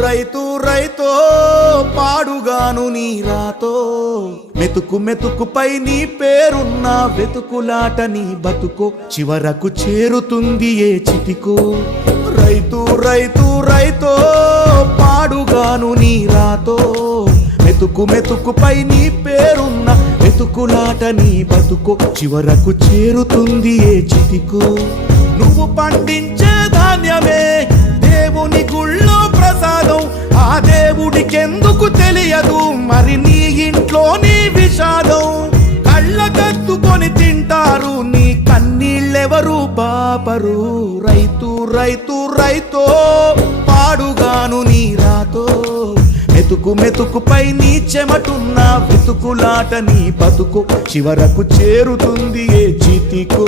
రైతు రైతో పాడుగాను నీ రాతో మెతుకు మెతుకుపై నీ పేరున్న వెతుకులాట నీ బతుకో చివరకు చేరుతుంది ఏ చితికో రైతు రైతు రైతో పాడుగాను నీ రాతో మెతుకు మెతుకుపై నీ పేరున్న వెతుకులాట నీ బతుకో చివరకు చేరుతుంది ఏ చితికో నువ్వు పండించే ధాన్యమే దేవుని గుళ్ళో ప్రసాదం ఆ దేవుడికెందుకు తెలియదు మరి నీ ఇంట్లో నీ విషాదం కళ్ళకత్తుకొని తింటారు నీ కన్నీళ్ళెవరు బాపరు రైతు రైతు రైతో పాడుగాను నీ రాతో మెతుకు మెతుకుపై నీ చెమటున్న వెతుకులాట నీ బతుకు చివరకు చేరుతుంది ఏ చితికో